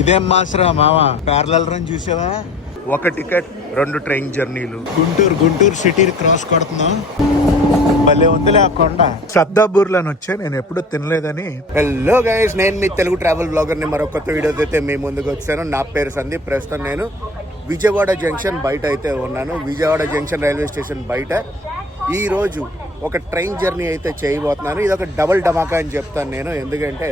ఇదేం మాసరా మామ, ప్యారలల్ రన్ చూసావా? ఒక టికెట్ 2 ట్రైన్ జర్నీలు. గుంటూరు సిటీ క్రాస్ కొడుతున్నాం. భలే ఉందిలే ఆ కొండ. సద్దాపూర్లోని వచ్చే నేను ఎప్పుడు తినలేదని. హలో గైస్, నేను మీ తెలుగు ట్రావెల్ బ్లాగర్ ని మరో కొత్త వీడియో అయితే మీ ముందుకు వచ్చాను. నా పేరు సందీప్. ప్రస్తుతం నేను విజయవాడ జంక్షన్ బయట అయితే ఉన్నాను. విజయవాడ జంక్షన్ రైల్వే స్టేషన్ బయట ఈ రోజు ఒక ట్రైన్ జర్నీ అయితే చేయబోతున్నాను. ఇది ఒక డబుల్ ధమాకా అని చెప్తాను నేను, ఎందుకంటే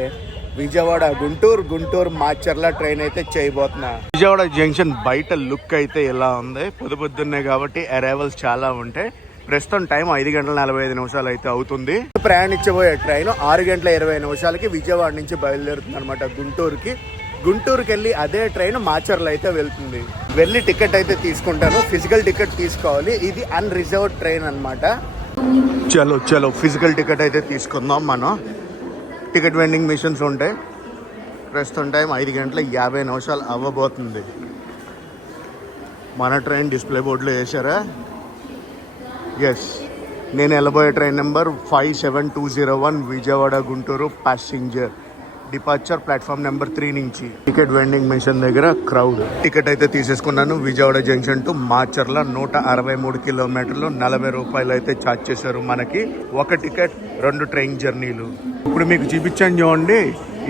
విజయవాడ గుంటూరు మాచర్ల ట్రైన్ అయితే చేయబోతున్నా. విజయవాడ జంక్షన్ బయట లుక్ అయితే ఇలా ఉంది. పొద్దున్నే కాబట్టి అరైవల్స్ చాలా ఉంటాయి. ప్రస్తుతం టైం 5:45 అయితే అవుతుంది. ప్రయాణించబోయే ట్రైన్ 6:20 విజయవాడ నుంచి బయలుదేరుతుంది అనమాట గుంటూరుకి వెళ్ళి అదే ట్రైన్ మాచర్ల అయితే వెళ్తుంది. వెళ్ళి టికెట్ అయితే తీసుకుంటాను. ఫిజికల్ టికెట్ తీసుకోవాలి. ఇది అన్రిజర్వ్డ్ ట్రైన్ అనమాట. చలో ఫిజికల్ టికెట్ అయితే తీసుకుందాం. మనం టికెట్ వెండింగ్ మిషన్స్ ఉంటాయి. ప్రస్తుతం టైం 5:50 అవ్వబోతుంది. మన ట్రైన్ డిస్ప్లే బోర్డులో వేసారా? ఎస్, నేను వెళ్ళబోయే train number 57201 Vijayawada Guntur passenger. Departure platform number 3 నుంచి. టికెట్ వెండింగ్ మిషన్ దగ్గర క్రౌడ్. టికెట్ అయితే తీసేసుకున్నాను. విజయవాడ జంక్షన్ టు మాచర్ల 163 కిలోమీటర్లు, 40 రూపాయలు అయితే ఛార్జ్ చేశారు మనకి. ఒక టికెట్ 2 ట్రైన్ జర్నీలు. ఇప్పుడు మీకు చూపించాను చూడండి,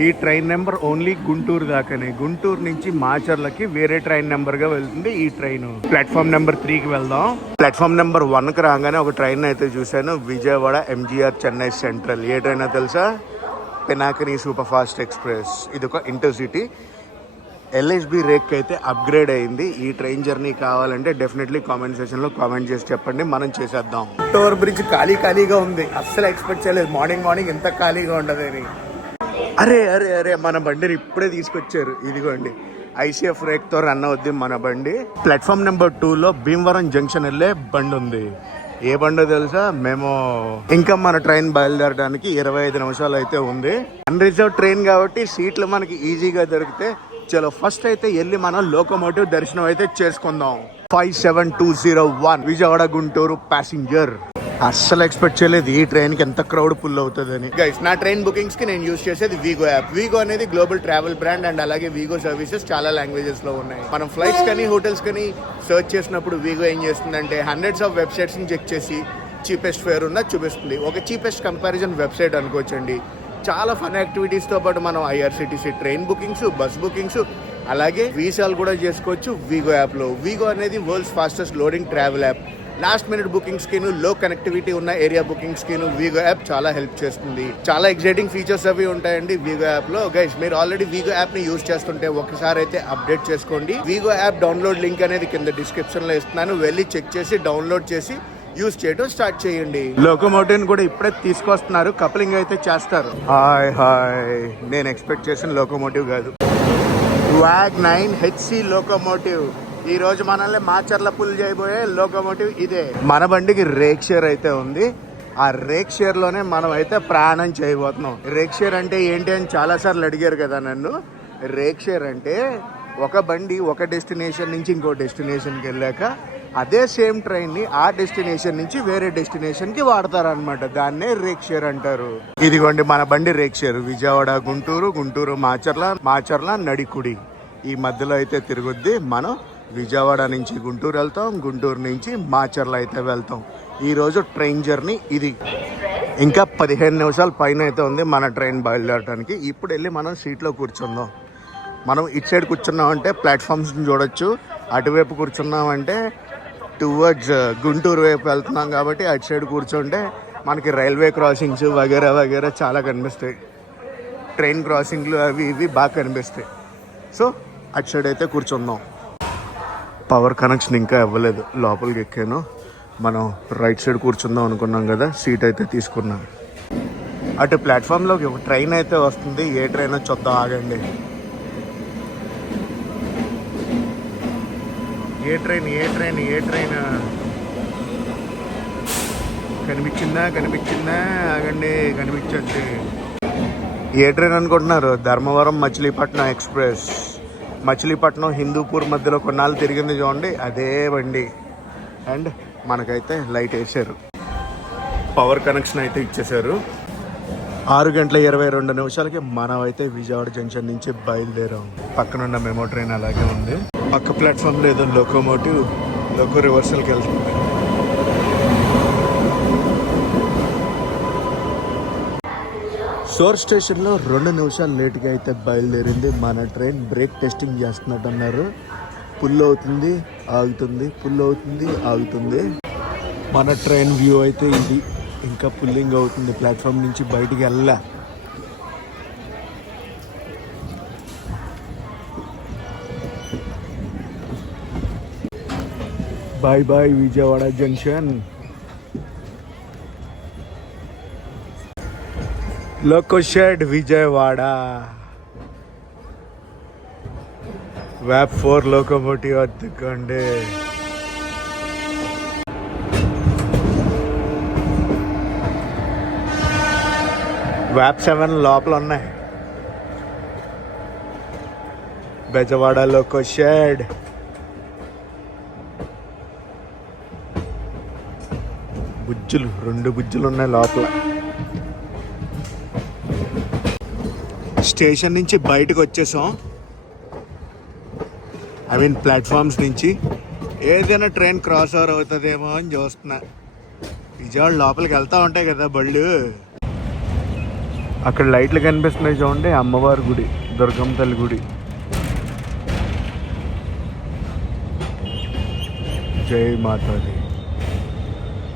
ఈ ట్రైన్ నెంబర్ ఓన్లీ గుంటూరు దాకానే. గుంటూరు నుంచి మాచర్లకి వేరే ట్రైన్ నెంబర్ గా వెళ్తుంది ఈ ట్రైన్. ప్లాట్ఫామ్ నెంబర్ 3కి వెళ్దాం. ప్లాట్ఫామ్ నెంబర్ 1కి రాగానే ఒక ట్రైన్ అయితే చూశాను. Vijayawada MGR Chennai central. ఏ ట్రైన్ తెలుసా? Pinakini super fast express. ఇది ఒక ఇంటర్సిటీ. LHB రేక్ అయితే అప్గ్రేడ్ అయింది. ఈ ట్రైన్ జర్నీ కావాలంటే డెఫినెట్లీ కామెంట్ సెక్షన్ లో కామెంట్ చేసి చెప్పండి, మనం చేసేద్దాం. ఓవర్ బ్రిడ్జ్ ఖాళీగా ఉంది. అస్సలు ఎక్స్పెక్ట్ చేయలేదు మార్నింగ్ ఇంత ఖాళీగా ఉండదని. అరే మన బండిని ఇప్పుడే తీసుకొచ్చారు. ఇదిగోండి, ICF రేక్ తో రన్ అవుద్ది మన బండి. ప్లాట్ఫామ్ నెంబర్ 2లో భీమవరం జంక్షన్ వెళ్ళే బండి ఉంది. ఏ బండో తెలుసా? మేము ఇంకా మన ట్రైన్ బయలుదేరడానికి 25 నిమిషాలు అయితే ఉంది. అన్రిజర్వ్ ట్రైన్ కాబట్టి సీట్లు మనకి ఈజీగా దొరికితే చలో ఫస్ట్ అయితే వెళ్ళి మనం లోకోమోటివ్ దర్శనం అయితే చేసుకుందాం. 57201 విజయవాడ గుంటూరు ప్యాసింజర్. అస్సలు ఎక్స్పెక్ట్ చేయలేదు ఈ ట్రైన్ కి ఎంత క్రౌడ్ పుల్ అవుతుందని. గైస్, నా ట్రైన్ బుకింగ్స్ కి నేను యూజ్ చేసేది వీగో యాప్. వీగో అనేది గ్లోబల్ ట్రావెల్ బ్రాండ్ అండ్ అలాగే వీగో సర్వీసెస్ చాలా లాంగ్వేజెస్ లో ఉన్నాయి. మనం ఫ్లైట్స్ కానీ హోటల్స్ కానీ సర్చ్ చేసినప్పుడు వీగో ఏం చేస్తుందంటే హండ్రెడ్స్ ఆఫ్ వెబ్సైట్స్ ని చెక్ చేసి చీపెస్ట్ ఫేర్ ఉన్నది చూపిస్తుంది. ఒక చీపెస్ట్ కంపారిజన్ వెబ్సైట్ అనుకోవచ్చండి. చాలా ఫన్ యాక్టివిటీస్ తో పాటు మనం IRCTC train bookings, bus bookings, అలాగే వీసాలు కూడా చేసుకోవచ్చు వీగో యాప్ లో. వీగో అనేది world's fastest loading travel app. Last minute bookings కి, లో కనెక్టివిటీ ఉన్న ఏరియా బుకింగ్స్ కి వీగో యాప్ చాలా హెల్ప్ చేస్తుంది. చాలా ఎక్సైటింగ్ ఫీచర్స్ అవి ఉంటాయండి వీగో యాప్ లో. గైస్, మీరు ఆల్రెడీ వీగో యాప్ ని యూజ్ చేస్తుంటే ఒకసారి అయితే అప్డేట్ చేసుకోండి. వీగో యాప్ డౌన్లోడ్ లింక్ అనేది కింద డిస్క్రిప్షన్ లో ఇస్తున్నాను. వెళ్ళి చెక్ చేసి డౌన్లోడ్ చేసి యూజ్ చేయడం స్టార్ట్ చేయండి. లోకోమోటివ్ కూడా ఇప్పుడే తీసుకొస్తున్నారు. కప్లింగ్ అయితే చేస్తారు. హాయ్, నేను ఎక్స్పెక్ట్ చేసిన లోకోమోటివ్ కాదు. WAG9 HC locomotive. ఈ రోజు మనల్ని మాచర్ల పుల్ చేయబోయే లోకోమోటివ్ ఇదే. మన బండికి రేక్ షేర్ అయితే ఉంది. ఆ రేక్ షేర్ లోనే మనం అయితే ప్రయాణం చేయబోతున్నాం. రేక్ షేర్ అంటే ఏంటి అని చాలా సార్లు అడిగారు కదా నన్ను. రేక్ షేర్ అంటే ఒక బండి ఒక డెస్టినేషన్ నుంచి ఇంకో డెస్టినేషన్కి వెళ్ళాక అదే సేమ్ ట్రైన్ ని ఆ డెస్టినేషన్ నుంచి వేరే డెస్టినేషన్ కి వాడతారనమాట. దాన్నే రేక్ షేర్ అంటారు. ఇదిగోండి మన బండి రేక్ షేర్. విజయవాడ గుంటూరు మాచర్ల నడికుడి ఈ మధ్యలో అయితే తిరుగుద్ది. మనం విజయవాడ నుంచి గుంటూరు వెళ్తాం, గుంటూరు నుంచి మాచర్ల అయితే వెళ్తాం. ఈరోజు ట్రైన్ జర్నీ ఇది. ఇంకా 15 నిమిషాల పైన అయితే ఉంది మన ట్రైన్ బయలుదేరడానికి. ఇప్పుడు వెళ్ళి మనం సీట్లో కూర్చుందాం. మనం ఇటు సైడ్ కూర్చున్నామంటే ప్లాట్ఫామ్స్ చూడొచ్చు. అటువైపు కూర్చున్నామంటే టువర్డ్స్ గుంటూరు వైపు వెళ్తున్నాం కాబట్టి అటు సైడ్ కూర్చుంటే మనకి రైల్వే క్రాసింగ్స్ వగేరా చాలా కనిపిస్తాయి. ట్రైన్ క్రాసింగ్లు అవి ఇవి బాగా కనిపిస్తాయి. సో అటు సైడ్ అయితే కూర్చుందాం. పవర్ కనెక్షన్ ఇంకా ఇవ్వలేదు. లోపలికి ఎక్కాను. మనం రైట్ సైడ్ కూర్చుందాం అనుకున్నాం కదా, సీట్ అయితే తీసుకున్నాం. అటు ప్లాట్ఫామ్లోకి ఒక ట్రైన్ అయితే వస్తుంది. ఏ ట్రైన్ చూద్దాం, ఆగండి. ఏ ట్రైన్ కనిపించిందా? ఆగండి, కనిపించద్ది. ఏ ట్రైన్ అనుకుంటున్నారు? ధర్మవరం మచిలీపట్నం ఎక్స్ప్రెస్. మచిలీపట్నం హిందూపూర్ మధ్యలో కొన్నాళ్ళు తిరిగింది చూడండి, అదే బండి. అండ్ మనకైతే లైట్ వేసారు. పవర్ కనెక్షన్ అయితే ఇచ్చేసారు. 6:22 మనమైతే విజయవాడ జంక్షన్ నుంచి బయలుదేరాం. పక్కనున్న మెమో ట్రైన్ అలాగే ఉంది. పక్క ప్లాట్ఫామ్లో ఏదో లోకోమోటివ్ లోకో రివర్సల్కి వెళ్తుంది. సోర్ స్టేషన్లో 2 నిమిషాలు లేట్గా అయితే బయలుదేరింది మన ట్రైన్. బ్రేక్ టెస్టింగ్ చేస్తున్నట్టు అన్నారు. పుల్ అవుతుంది, ఆగుతుంది, పుల్ అవుతుంది, ఆగుతుంది. మన ట్రైన్ వ్యూ అయితే ఇది. ఇంకా పుల్లింగ్ అవుతుంది. ప్లాట్ఫామ్ నుంచి బయటికి వెళ్ళా. Bye bye Vijayawada junction. Loco shed Vijayawada. వ్యాప్ 4 లోకోమోటివ్ అద్దుకోండి. వ్యాప్ 7 లోపల ఉన్నాయి. Bezawada loco shed. బుజ్జులు 2 బుజ్జులు ఉన్నాయి లోపల. స్టేషన్ నుంచి బయటకు వచ్చేసాం. ప్లాట్ఫామ్స్ నుంచి. ఏదైనా ట్రైన్ క్రాస్ ఓవర్ అవుతుందేమో అని చూస్తున్నా. విజయవాడ లోపలికి వెళ్తూ ఉంటాయి కదా బళ్ళు. అక్కడ లైట్లు కనిపిస్తున్నాయి చూడండి. అమ్మవారి గుడి, దుర్గమ్మ తల్లి గుడి. జై మాతాది.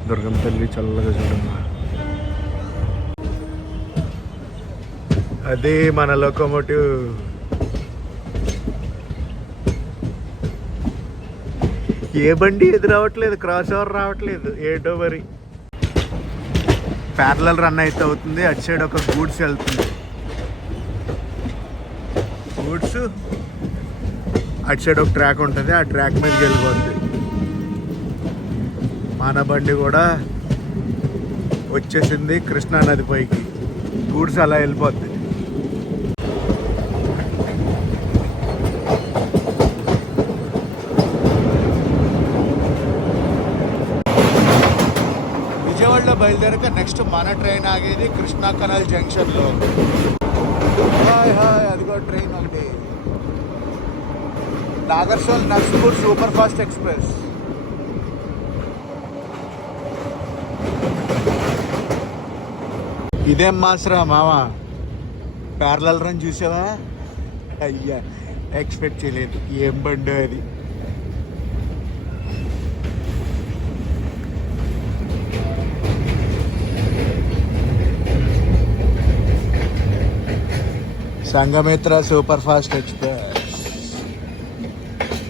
దుర్గమ్మ తల్లి చల్లగా చూడమ్మా. అదే మన లోకోమోటివ్. ఏ బండి ఎదురు రావట్లేదు, క్రాస్ ఓవర్ రావట్లేదు. ఏటో మరి. ప్యారలల్ రన్ అయితే అవుతుంది. అటు సైడ్ ఒక గూడ్స్ వెళ్తుంది. గూడ్స్ అటు సైడ్ ఒక ట్రాక్ ఉంటుంది. ఆ ట్రాక్ మీదకి వెళ్ళిపోద్ది. మన బండి కూడా వచ్చేసింది కృష్ణా నది పైకి. గూడ్స్ అలా వెళ్ళిపోద్ది. విజయవాడలో బయలుదేరక నెక్స్ట్ మన ట్రైన్ ఆగేది కృష్ణా కెనాల్ జంక్షన్లో. హాయ్ హాయ్, అదిగో ట్రైన్ ఒకటి. Nagarsol Narsipur super fast express. ఇదేం మాసరా మామ, ప్యారలల్ రన్ చూసావా? అయ్యా, ఎక్స్పెక్ట్ చేయలేదు. ఏం బండి అది. Sanghamitra super fast express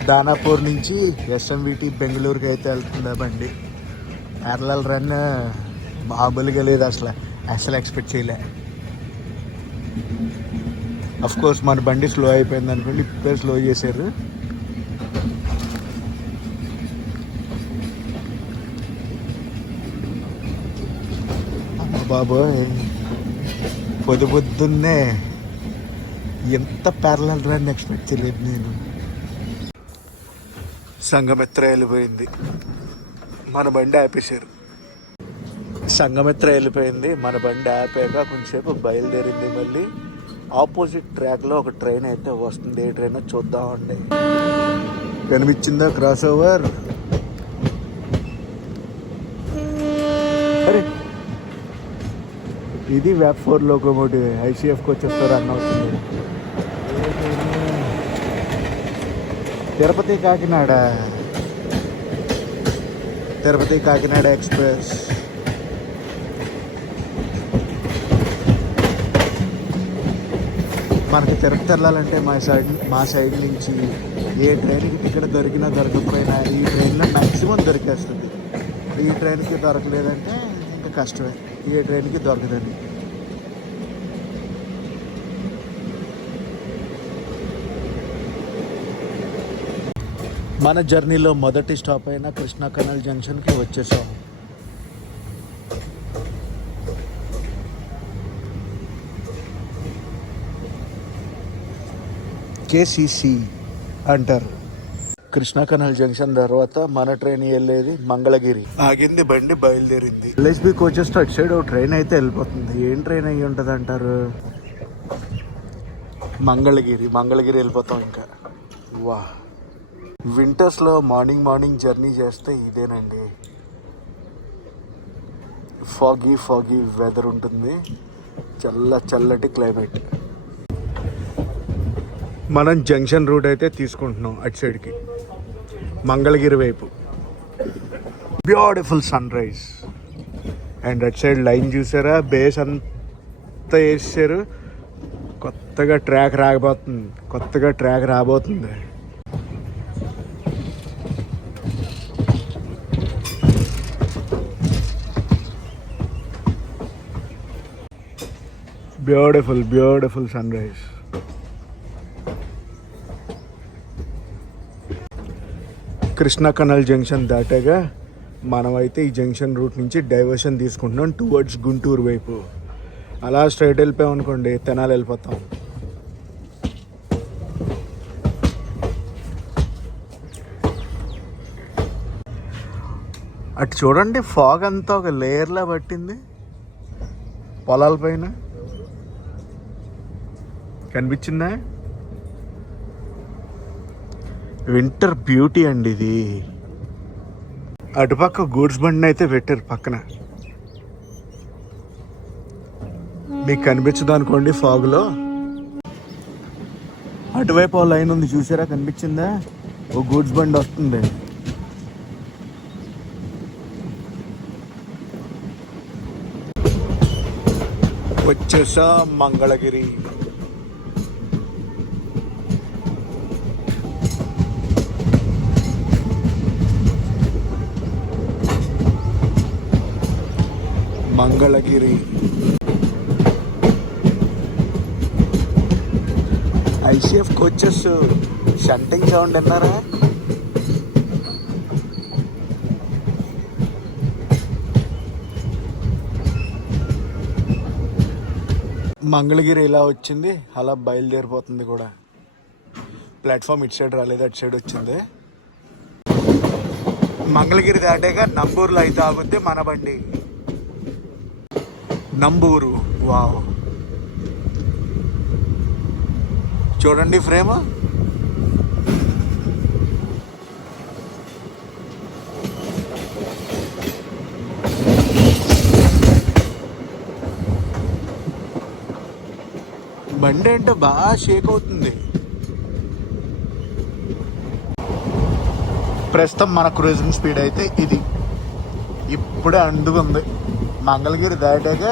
Danapur నుంచి ఎస్ఎంవిటి బెంగళూరుకి అయితే వెళ్తుంది బండి. ప్యారలల్ రన్ మామూలుగా లేదు. అసలు ఎక్స్పెక్ట్ చేయలే. అఫ్ కోర్స్ మన బండి స్లో అయిపోయింది అనుకోండి. ఇప్పుడే స్లో చేశారు. అమ్మ బాబోయ్, పొద్దున్నే ఎంత ప్యారలల్ రన్ ఎక్స్పెక్ట్ చేయలేదు నేను. సంఘమిత్ర వెళ్ళిపోయింది. మన బండి ఆపేశారు. సంఘమిత్ర వెళ్ళిపోయింది. మన బండి ఆపాక కొంచెంసేపు బయలుదేరింది. మళ్ళీ ఆపోజిట్ ట్రాక్లో ఒక ట్రైన్ అయితే వస్తుంది. ఏ ట్రైన్ చూద్దామండి. కనిపించిందా క్రాస్ ఓవర్? అరే, ఇది వ్యాప్ 4 లోకోమోటివ్. ఐసీఎఫ్కి వచ్చేస్తారు రన్ అవుతుంది. తిరుపతి కాకినాడ ఎక్స్ప్రెస్. మనకి తిరుపతి వెళ్ళాలంటే మా సైడ్ నుంచి ఏ ట్రైన్కి టికెట్ దొరికినా దొరకకపోయినా ఈ ట్రైన్లో మ్యాక్సిమం దొరికేస్తుంది. ఈ ట్రైన్కి దొరకలేదంటే ఇంకా కష్టమే. ఏ ట్రైన్కి దొరకదండి. మన జర్నీలో మొదటి స్టాప్ అయిన కృష్ణా కెనాల్ జంక్షన్కి వచ్చేసాం. కేసీసీ అంటారు. కృష్ణా కెనాల్ జంక్షన్ తర్వాత మన ట్రైన్ వెళ్ళేది మంగళగిరి. ఆగింది బండి, బయలుదేరింది. ఎల్ఎస్బి కోచెస్ అటు సైడ్ ఒక ట్రైన్ అయితే వెళ్ళిపోతుంది. ఏం ట్రైన్ అయ్యి ఉంటుంది అంటారు? మంగళగిరి వెళ్ళిపోతాం ఇంకా. వా, వింటర్స్లో మార్నింగ్ జర్నీ చేస్తే ఇదేనండి. ఫాగీ వెదర్ ఉంటుంది, చల్లటి క్లైమేట్. మనం జంక్షన్ రూట్ అయితే తీసుకుంటున్నాం అటు సైడ్కి, మంగళగిరి వైపు. Beautiful sunrise. అండ్ అటు సైడ్ లైన్ చూసారా, బేస్ అంతా వేసారు. కొత్తగా ట్రాక్ రాబోతుంది. Beautiful sunrise. Krishna canal junction దాటాగా మనమైతే ఈ జంక్షన్ రూట్ నుంచి డైవర్షన్ తీసుకుంటున్నాం టువర్డ్స్ గుంటూరు వైపు. అలా స్ట్రైట్ వెళ్ళిపోయాం అనుకోండి, తెనాలి వెళ్ళిపోతాం. అటు చూడండి, ఫాగ్ అంతా ఒక లేయర్లా పట్టింది పొలాల పైన. కనిపించిందా? వింటర్ బ్యూటీ అండి ఇది. అటుపక్క గూడ్స్ బండిని అయితే పెట్టారు పక్కన. మీకు కనిపించదు అనుకోండి ఫాగ్లో. అటువైపు ఓ లైన్ ఉంది చూసారా, కనిపించిందా? ఓ గూడ్స్ బండి వస్తుంది. వచ్చేసా Mangalagiri. ICF coaches shunting sound విన్నారా? మంగళగిరి ఇలా వచ్చింది, అలా బయలుదేరిపోతుంది కూడా. ప్లాట్ఫామ్ ఇటు సైడ్ రాలేదు, అటు సైడ్ వచ్చింది. మంగళగిరి దాటాక నంబూరులో అయితే ఆగుద్ది మన బండి. నంబూరు. వావ్, చూడండి ఫ్రేమ్. బండి అంటే బాగా షేక్ అవుతుంది. ప్రస్తుతం మన క్రూజింగ్ స్పీడ్ అయితే ఇది. ఇప్పుడే అందుకుంది. మంగళగిరి దాటాక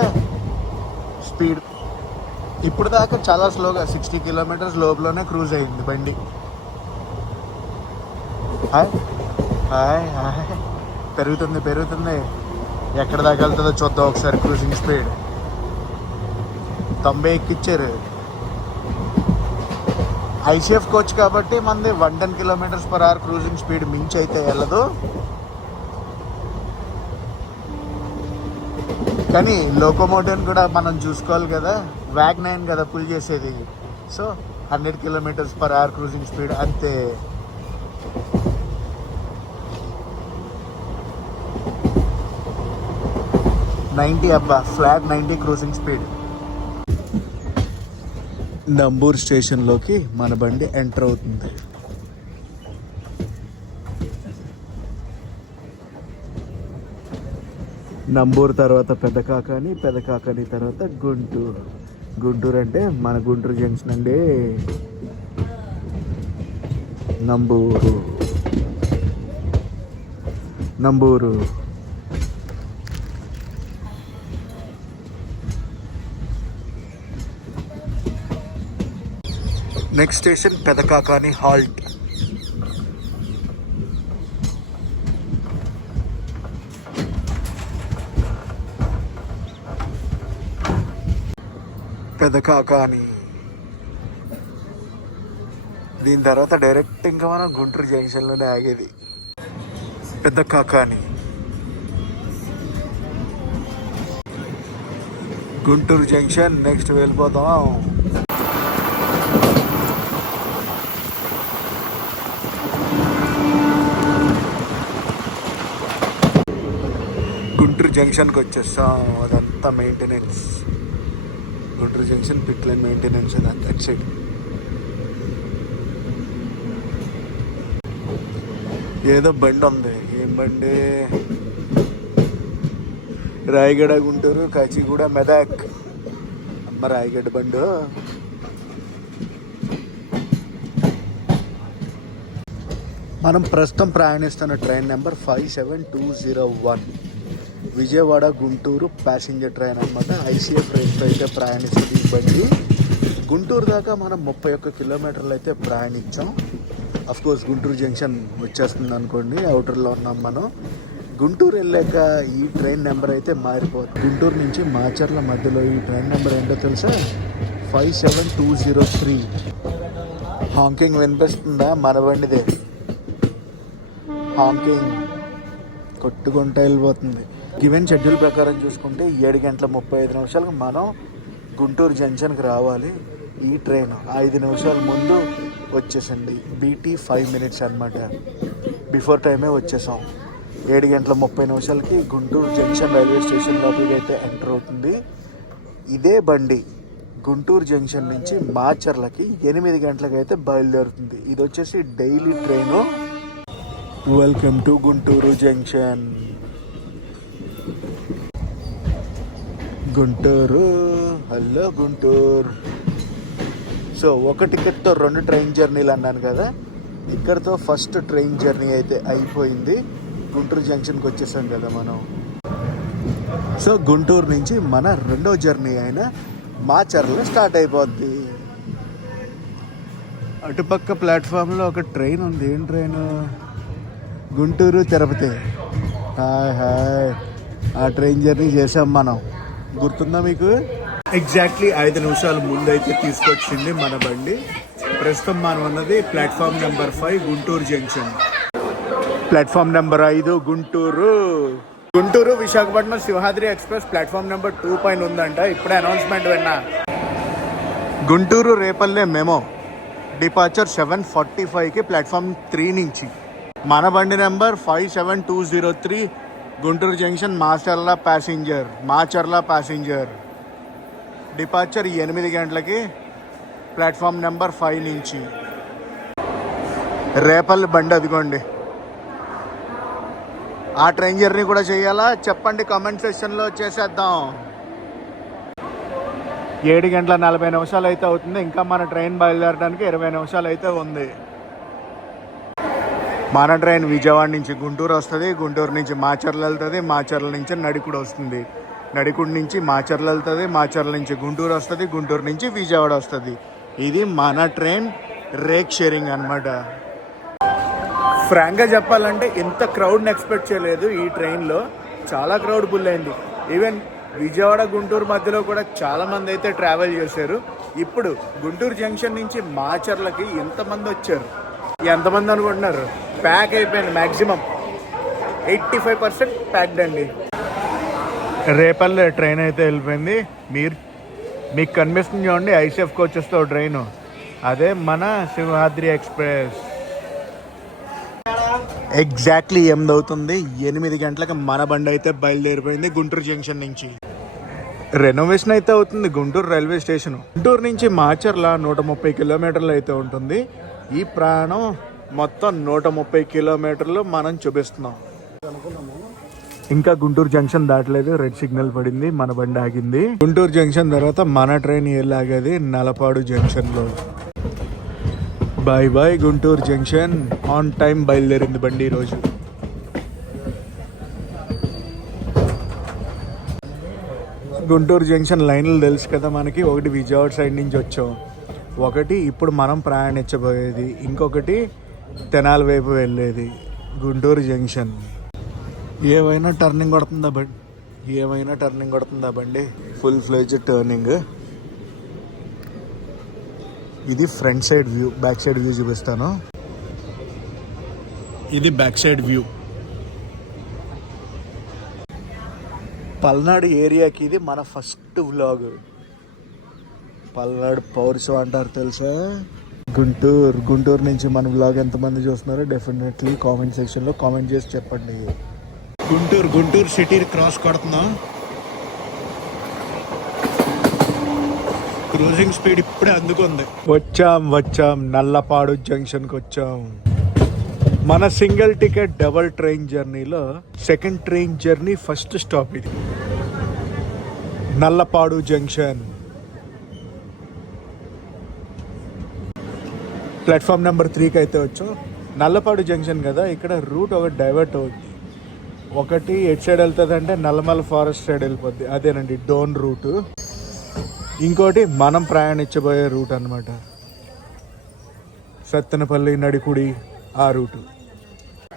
స్పీడ్ ఇప్పుడు దాకా చాలా స్లోగా 60 కిలోమీటర్స్ లోపలనే క్రూజ్ అయింది బండి. పెరుగుతుంది. ఎక్కడ దాకా వెళ్తుందో చూద్దాం ఒకసారి. Cruising speed 90 ఎక్కిచ్చారు. ఐసిఎఫ్ కోచ్ కాబట్టి మనది 110 km/h క్రూజింగ్ స్పీడ్ మించి అయితే వెళ్ళదు. కానీ లోకోమోటివ్ని కూడా మనం చూసుకోవాలి కదా. వ్యాగ్9 కదా పుల్ చేసేది. సో 100 km/h క్రూజింగ్ స్పీడ్ అంతే. Flat 90 cruising speed. నంబూర్ స్టేషన్లోకి మన బండి ఎంటర్ అవుతుంది. నంబూరు తర్వాత పెదకాకాని తర్వాత గుంటూరు అంటే మన గుంటూరు జంక్షన్ అండి. Namburu. Next station Pedakakani halt. Pedakakani. దీని తర్వాత డైరెక్ట్ ఇంకా మనం గుంటూరు జంక్షన్లోనే ఆగేది. పెదకాకాని. గుంటూరు జంక్షన్ నెక్స్ట్ వెళ్ళిపోతాం. జంక్షన్కి వచ్చేస్తాం. అదంతా maintenance. Guntur junction pit line maintenance అదంతా అటు సైడ్. ఏదో బండి ఉంది. ఏం బండి? రాయగడ గుంటూరు కాచిగూడ మెదక్. అమ్మ రాయగడ్డ బండు. మనం ప్రస్తుతం ప్రయాణిస్తున్న train number 57201 Vijayawada Guntur passenger train అనమాట. ఐసీఎఫ్ రేట్తో అయితే ప్రయాణిస్తుంది ఈ బండి. గుంటూరు దాకా మనం 31 కిలోమీటర్లు అయితే ప్రయాణించాం. అఫ్కోర్స్ గుంటూరు జంక్షన్ వచ్చేస్తుంది అనుకోండి, అవుటర్లో ఉన్నాం మనం. గుంటూరు వెళ్ళాక ఈ ట్రైన్ నెంబర్ అయితే మారిపోతుంది. గుంటూరు నుంచి మాచర్ల మధ్యలో ఈ ట్రైన్ నెంబర్ ఏంటో తెలుసా? 57203. హాంకింగ్ వినిపిస్తుందా? మన బండిదే హాంకింగ్ కొట్టుకుంటూ వెళ్ళిపోతుంది. గివెన్ షెడ్యూల్ ప్రకారం చూసుకుంటే 7 గంటల 35 నిమిషాలకు మనం గుంటూరు జంక్షన్కి రావాలి. ఈ ట్రైన్ 5 నిమిషాల ముందు వచ్చేసండి. బీటీ 5 మినిట్స్ అనమాట. బిఫోర్ టైమే వచ్చేసాం. 7 గంటల 30 నిమిషాలకి గుంటూరు జంక్షన్ రైల్వే స్టేషన్ లోపలికి అయితే ఎంటర్ అవుతుంది. ఇదే బండి గుంటూరు జంక్షన్ నుంచి మాచర్లకి 8 గంటలకు అయితే బయలుదేరుతుంది. ఇది వచ్చేసి daily train. Welcome to Guntur junction. Guntur, hello Guntur. So ఒక టికెట్తో 2 ట్రైన్ జర్నీలు అన్నాను కదా, ఇక్కడతో ఫస్ట్ ట్రైన్ జర్నీ అయితే అయిపోయింది. గుంటూరు జంక్షన్కి వచ్చేసాం కదా మనం. సో గుంటూరు నుంచి మన 2వ జర్నీ అయిన మాచర్ల స్టార్ట్ అయిపోద్ది. అటుపక్క ప్లాట్ఫామ్లో ఒక ట్రైన్ ఉంది. ఏం train? Guntur Tirupati. Hi hi. ఆ ట్రైన్ జర్నీ చేసాం మనం. గుర్తుందా మీకు? ఎగ్జాక్ట్లీ 5 నిమిషాల ముందు అయితే తీసుకొచ్చింది మన బండి. ప్రస్తుతం మనం ఉన్నది platform number 5 Guntur junction. Platform number 5 Guntur. Guntur Visakhapatnam Simhadri express platform number 2 పైన ఉందంట. ఇప్పుడే అనౌన్స్మెంట్ విన్నా. గుంటూరు రేపల్లె మెమో డిపార్చర్ 7:45కి ప్లాట్ఫామ్ 3 నుంచి. మన బండి number 57203 Guntur junction Macherla passenger. Departure 8 గంటలకి ప్లాట్ఫామ్ నెంబర్ 5 నుంచి. రేపల్లి బండి అదిగోండి. ఆ ట్రైన్ జర్నీ కూడా చేయాలా? చెప్పండి కామెంట్ సెక్షన్లో. చేసేద్దాం. 7 గంటల 40 నిమిషాలు అయితే అవుతుంది. ఇంకా మన ట్రైన్ బయలుదేరడానికి 20 నిమిషాలు అయితే ఉంది. మన ట్రైన్ విజయవాడ నుంచి గుంటూరు వస్తుంది. గుంటూరు నుంచి మాచర్ల వెళ్తుంది. మాచర్ల నుంచి నడికుడు వస్తుంది. నడికుడు నుంచి మాచర్ల వెళ్తుంది. మాచర్ల నుంచి గుంటూరు వస్తుంది. గుంటూరు నుంచి విజయవాడ వస్తుంది. ఇది మన ట్రైన్ రేక్ షేరింగ్ అనమాట. ఫ్రాంక్గా చెప్పాలంటే ఇంత క్రౌడ్ని ఎక్స్పెక్ట్ చేయలేదు. ఈ ట్రైన్లో చాలా క్రౌడ్ ఫుల్ అయింది. ఈవెన్ విజయవాడ గుంటూరు మధ్యలో కూడా చాలామంది అయితే ట్రావెల్ చేశారు. ఇప్పుడు గుంటూరు జంక్షన్ నుంచి మాచర్లకి ఎంతమంది వచ్చారు? ఎంతమంది అనుకుంటున్నారు? ప్యాక్ అయిపోయింది. మ్యాక్సిమం 85% ప్యాక్డ్ అండి. రేపల్లె ట్రైన్ అయితే వెళ్ళిపోయింది. మీకు కనిపిస్తుంది చూడండి, ఐసీఎఫ్ కోచెస్తో ట్రైను. అదే మన సింహాద్రి ఎక్స్ప్రెస్. ఎగ్జాక్ట్లీ 8 అవుతుంది. 8 గంటలకు మన బండి అయితే బయలుదేరిపోయింది గుంటూరు జంక్షన్ నుంచి. రెనోవేషన్ అయితే అవుతుంది గుంటూరు రైల్వే స్టేషన్. గుంటూరు నుంచి మాచర్ల 130 కిలోమీటర్లు అయితే ఉంటుంది. ఈ ప్రయాణం మొత్తం 130 కిలోమీటర్లు మనం చూపిస్తున్నాం. ఇంకా గుంటూరు జంక్షన్ దాటలేదు. రెడ్ సిగ్నల్ పడింది. మన బండి ఆగింది. గుంటూరు జంక్షన్ తర్వాత మన ట్రైన్ ఆగేది నలపాడు జంక్షన్లో. Bye bye Guntur junction. On time బయలుదేరింది బండి ఈరోజు. గుంటూరు జంక్షన్ లైన్లు తెలుసు కదా మనకి. ఒకటి విజయవాడ సైడ్ నుంచి వచ్చాం, ఒకటి ఇప్పుడు మనం ప్రయాణించబోయేది, ఇంకొకటి తెనాలి వైపు వెళ్ళేది. గుంటూరు జంక్షన్ ఏమైనా టర్నింగ్ కొడుతుందా బండి? Full fledge turning. ఇది front side view. Back side view చూపిస్తాను. ఇది బ్యాక్ సైడ్ వ్యూ. పల్నాడు ఏరియాకి ఇది మన ఫస్ట్ వ్లాగ్. పల్నాడు పౌరుషం అంటారు తెలుసా? గుంటూరు నుంచి మన వ్లాగ్ ఎంతమంది చూస్తున్నారో డెఫినెట్లీ కామెంట్ సెక్షన్లో కామెంట్ చేసి చెప్పండి. గుంటూరు సిటీ క్రాస్ కొడుతున్నాం. క్రూజింగ్ స్పీడ్ ఇప్పుడే అందుకుంది. వచ్చాం నల్లపాడు జంక్షన్కి వచ్చాం. మన సింగిల్ టికెట్ డబుల్ ట్రైన్ జర్నీలో second train journey first stop ఇది, నల్లపాడు జంక్షన్. ప్లాట్ఫామ్ నెంబర్ 3కి అయితే వచ్చాం. నల్లపాడు జంక్షన్ కదా, ఇక్కడ రూట్ ఒకటి డైవర్ట్ అవుద్ది. ఒకటి ఎటు సైడ్ వెళ్తుంది అంటే నల్లమల ఫారెస్ట్ సైడ్ వెళ్ళిపోద్ది, అదేనండి డోన్ రూట్. ఇంకోటి మనం ప్రయాణించబోయే రూట్ అనమాట, సత్తెనపల్లి నడికుడి ఆ రూటు.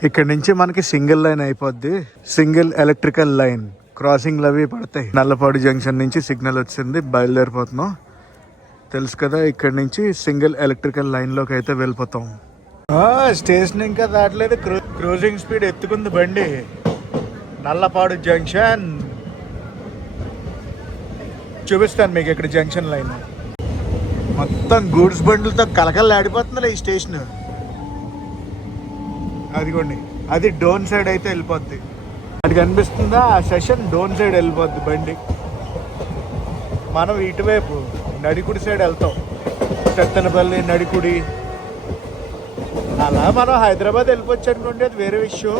ఇక్కడ నుంచి మనకి సింగిల్ లైన్ అయిపోద్ది, సింగిల్ ఎలక్ట్రికల్ లైన్. క్రాసింగ్లు అవి పడతాయి. నల్లపాడు జంక్షన్ నుంచి సిగ్నల్ వచ్చింది, బయలుదేరిపోతున్నాం. తెలుసు కదా, ఇక్కడ నుంచి సింగిల్ ఎలక్ట్రికల్ లైన్లోకి అయితే వెళ్ళిపోతాం. స్టేషన్ ఇంకా దాటలేదు, క్రూజింగ్ స్పీడ్ ఎత్తుకుంది బండి. నల్లపాడు జంక్షన్ చూపిస్తాను మీకు. ఇక్కడ జంక్షన్ లైన్ మొత్తం గూడ్స్ బండ్లతో కలకల్లాడిపోతుంది ఈ స్టేషన్. అదిగోండి, అది డోన్ సైడ్ అయితే వెళ్ళిపోద్ది. అది కనిపిస్తుందా, ఆ సెషన్ డోన్ సైడ్ వెళ్ళిపోద్ది బండి. మనం ఇటువైపు నడికుడి సైడ్ వెళ్తాం, సత్తెనపల్లి నడికుడి. అలా మనం హైదరాబాద్ వెళ్ళిపోవచ్చు అనుకోండి, అది వేరే విషయం.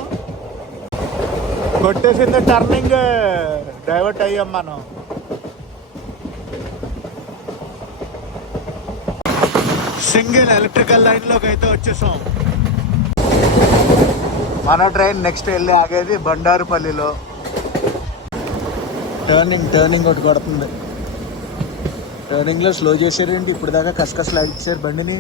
కొట్టేసింది టర్నింగ్, డైవర్ట్ అయ్యాం మనం. సింగిల్ ఎలక్ట్రికల్ లైన్లోకి అయితే వచ్చేసాం. మన ట్రైన్ నెక్స్ట్ వెళ్ళి ఆగేది బండారుపల్లిలో. టర్నింగ్ ఒకటి కొడుతుంది. టర్నింగ్లో స్లో చేశారేంటి, ఇప్పుడు దాకా కసకసలు ఆగిచ్చారు బండిని.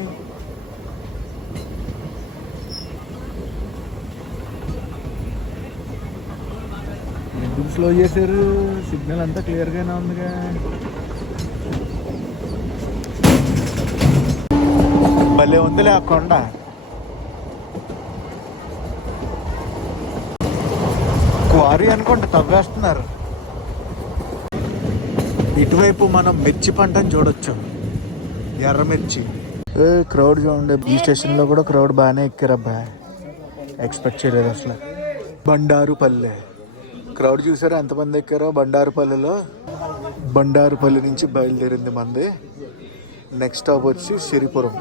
ఎందుకు స్లో చేశారు, సిగ్నల్ అంతా క్లియర్గానే ఉందిగా. భలే ఉందిలే ఆ కొండ. క్వారీ అనుకుంటే తవ్వేస్తున్నారు. ఇటువైపు మనం మిర్చి పంటను చూడొచ్చు, ఎర్రమిర్చి. క్రౌడ్ చూడండి, ఈ స్టేషన్లో కూడా క్రౌడ్ బాగానే ఎక్కారబ్బా, ఎక్స్పెక్ట్ చేయలేదు అసలు. బండారుపల్లె క్రౌడ్ చూసారా ఎంతమంది ఎక్కారో బండారుపల్లిలో. బండారుపల్లి నుంచి బయలుదేరింది మంది. నెక్స్ట్ స్టాప్ వచ్చి సిరిపురం.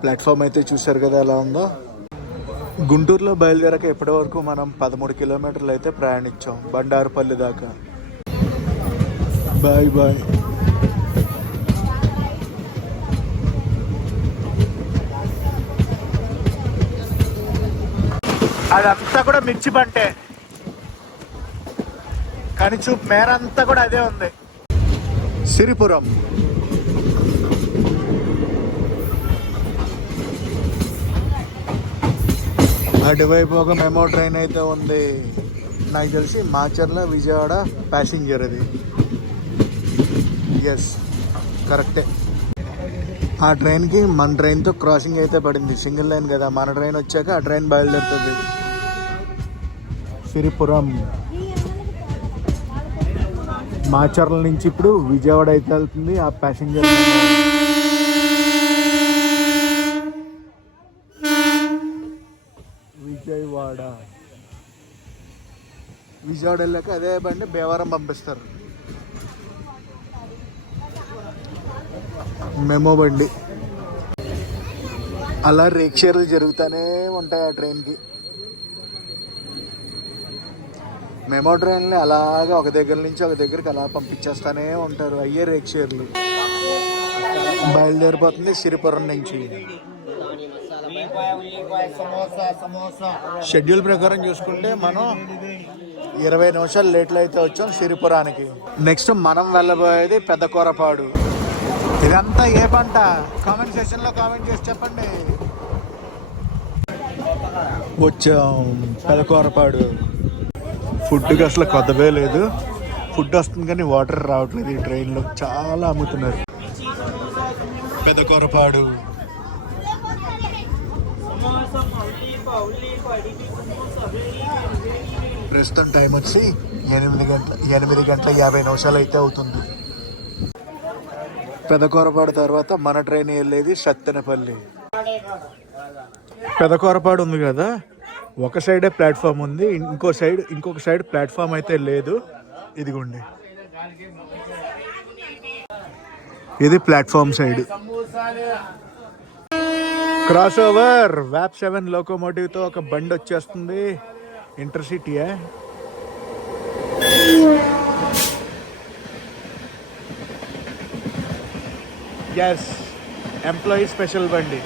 ప్లాట్ఫామ్ అయితే చూసారు కదా ఎలా ఉందో. గుంటూరులో బయలుదేరక ఇప్పటి వరకు మనం 13 కిలోమీటర్లు అయితే ప్రయాణించాం బండారుపల్లి దాకా. బాయ్. అదంతా కూడా మిర్చి పంటే, కానీ చూపు మేరంతా కూడా అదే ఉంది. సిరిపురం అటువైపు ఒక మెమో ట్రైన్ అయితే ఉంది. నాకు తెలిసి మాచర్ల విజయవాడ ప్యాసింజర్ అది. ఎస్, కరెక్టే. ఆ ట్రైన్కి మన ట్రైన్తో క్రాసింగ్ అయితే పడింది. సింగిల్ లైన్ కదా, మన ట్రైన్ వచ్చాక ఆ ట్రైన్ బయలుదేరుతుంది. సిరిపురం మాచర్ల నుంచి ఇప్పుడు విజయవాడ అయితే వెళ్తుంది ఆ ప్యాసింజర్. విజయవాడ వెళ్ళాక అదే బండి భీమవరం పంపిస్తారు. మెమో బండి. అలా రేక్షేర్లు జరుగుతూనే ఉంటాయి ఆ ట్రైన్కి. మెమో ట్రైన్ని అలాగా ఒక దగ్గర నుంచి ఒక దగ్గరికి అలా పంపించేస్తూనే ఉంటారు. అయ్యే రేక్షేర్లు. బయలుదేరిపోతుంది సిరిపురం నుంచి. షెడ్యూల్ ప్రకారం చూసుకుంటే మనం 20 నిమిషాలు లేట్లో అయితే వచ్చాం సిరిపురానికి. నెక్స్ట్ మనం వెళ్ళబోయేది పెద్దకూరపాడు. ఇదంతా ఏ పంట, కామెంట్ సెక్షన్లో కామెంట్ చేసి చెప్పండి. వచ్చాం పెద్దకూరపాడు. ఫుడ్కి అసలు కొత్తవే లేదు. ఫుడ్ వస్తుంది కానీ వాటర్ రావట్లేదు ఈ ట్రైన్లో. చాలా అమ్ముతున్నారు. పెద్దకూరపాడు. ప్రస్తుతం టైం వచ్చి 8:50 అయితే అవుతుంది. పెదకూరపాడు తర్వాత మన ట్రైన్ వెళ్ళేది సత్తెనపల్లి. పెదకూరపాడు ఉంది కదా, ఒక సైడే ప్లాట్ఫామ్ ఉంది, ఇంకొక సైడ్ ప్లాట్ఫామ్ అయితే లేదు. ఇదిగోండి, ఇది ప్లాట్ఫామ్ సైడ్. క్రాస్ ఓవర్ వ్యాప్ 7 లోకోమోటివ్ తో ఒక బండి వచ్చేస్తుంది. ఇంటర్సిటీయే. ఎస్, ఎంప్లాయీ స్పెషల్ బండి.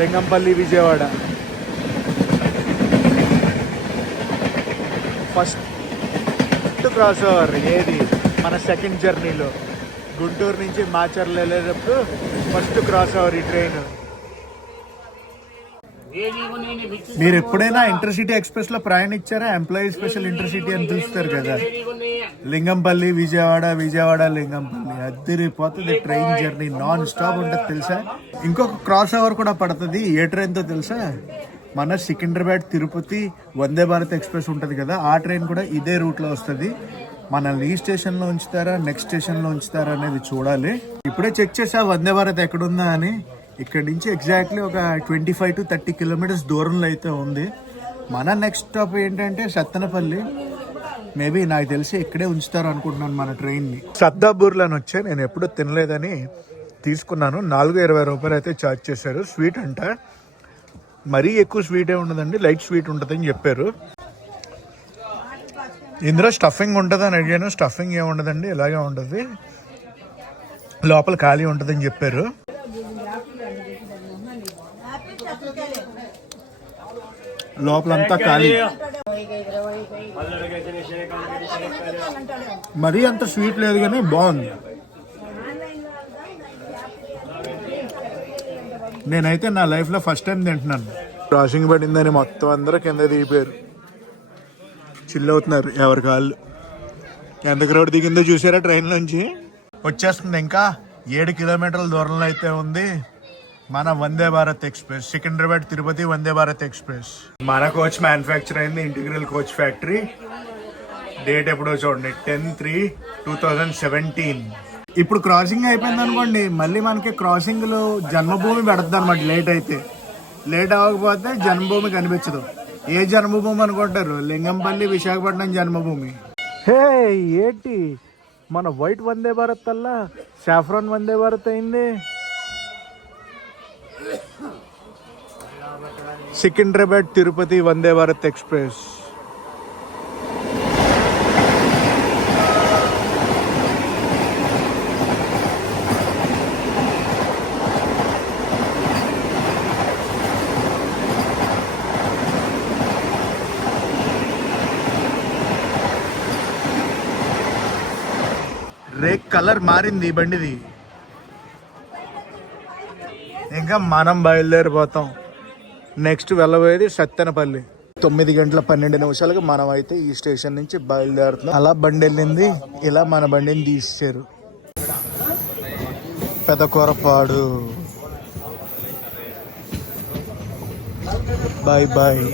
Lingampalli Vijayawada first cross over. ఏది మన సెకండ్ జర్నీలో గుంటూరు నుంచి మాచర్ల వెళ్ళేటప్పుడు ఫస్ట్ క్రాస్ ఓవర్ ఈ ట్రైన్. మీరు ఎప్పుడైనా ఇంటర్సిటీ ఎక్స్ప్రెస్ లో ప్రయాణించారా? ఎంప్లాయీ స్పెషల్ ఇంటర్సిటీ అని చూస్తారు కదా, లింగంపల్లి విజయవాడ లింగంపల్లి. అద్దరిపోతుంది ట్రైన్ జర్నీ, నాన్ స్టాప్ ఉంటుంది తెలుసా. ఇంకొక క్రాస్ ఓవర్ కూడా పడుతుంది. ఏ ట్రైన్ తో తెలుసా? మన సికింద్రాబాద్ తిరుపతి వందే భారత్ ఎక్స్ప్రెస్ ఉంటుంది కదా, ఆ ట్రైన్ కూడా ఇదే రూట్ లో వస్తుంది. మనల్ని ఈ స్టేషన్ లో ఉంచుతారా, నెక్స్ట్ స్టేషన్ లో ఉంచుతారా అనేది చూడాలి. ఇప్పుడే చెక్ చేసా వందే భారత్ ఎక్కడుందా అని. ఇక్కడ నుంచి ఎగ్జాక్ట్లీ ఒక 25 to 30 కిలోమీటర్స్ దూరంలో అయితే ఉంది. మన నెక్స్ట్ స్టాప్ ఏంటంటే సత్తెనపల్లి. మేబీ నాకు తెలిసి ఇక్కడే ఉంచుతారు అనుకుంటున్నాను మన ట్రైన్ని. సద్దాపూర్లోని వచ్చే నేను ఎప్పుడూ తినలేదని తీసుకున్నాను. 420 రూపాయలు అయితే ఛార్జ్ చేశారు. స్వీట్ అంట, మరీ ఎక్కువ స్వీటే ఉండదండి, లైట్ స్వీట్ ఉంటుందని చెప్పారు. ఇందులో స్టఫింగ్ ఉంటుందని అడిగాను. స్టఫింగ్ ఏమి ఉండదండి, ఇలాగే ఉంటుంది. లోపల ఖాళీ ఉంటుందని చెప్పారు. లోపలంతా ఖాళీ. మరీ అంత స్వీట్ లేదు కానీ బాగుంది. నేనైతే నా లైఫ్లో ఫస్ట్ టైం తింటున్నాను. క్రాసింగ్ పడిందని మొత్తం అందరూ కింద దిగిపోయారు, చిల్ అవుతున్నారు ఎవరి కాళ్ళు. ఎంత క్రౌడ్ దిగిందో చూసారా ట్రైన్ నుంచి. వచ్చేస్తుంది, ఇంకా 7 కిలోమీటర్ల దూరంలో అయితే ఉంది మన వందే భారత్ ఎక్స్ప్రెస్. సికింద్రాబాద్ తిరుపతి వందే భారత్ ఎక్స్ప్రెస్. మన కోచ్ మ్యానుఫ్యాక్చర్ అయింది ఇంటిగ్రల్ కోచ్ ఫ్యాక్టరీ. డేట్ ఎప్పుడో చూడండి, 10/3/2017. ఇప్పుడు క్రాసింగ్ అయిపోయింది అనుకోండి, మళ్ళీ మనకి క్రాసింగ్ లో జన్మభూమి పెడతారు అనమాట. లేట్ అవ్వకపోతే జన్మభూమి కనిపించదు. ఏ జన్మభూమి అనుకుంటారు? లింగంపల్లి విశాఖపట్నం జన్మభూమి. హే, ఏంటి మన వైట్ వందే భారత్ అల్లా సాఫ్రాన్ వందే భారత్ అయింది. Secunderabad Tirupati Vande Bharat express. Rake colour మారింది ఈ బండిది. ఇంకా మనం బయలుదేరిపోతాం. నెక్స్ట్ వెళ్ళబోయేది సత్తెనపల్లి. 9:12 మనం అయితే ఈ స్టేషన్ నుంచి బయలుదేరుతున్నాం. అలా బండి వెళ్ళింది, ఇలా మన బండిని తీసేశారు. పెదకూరపాడు. Bye bye.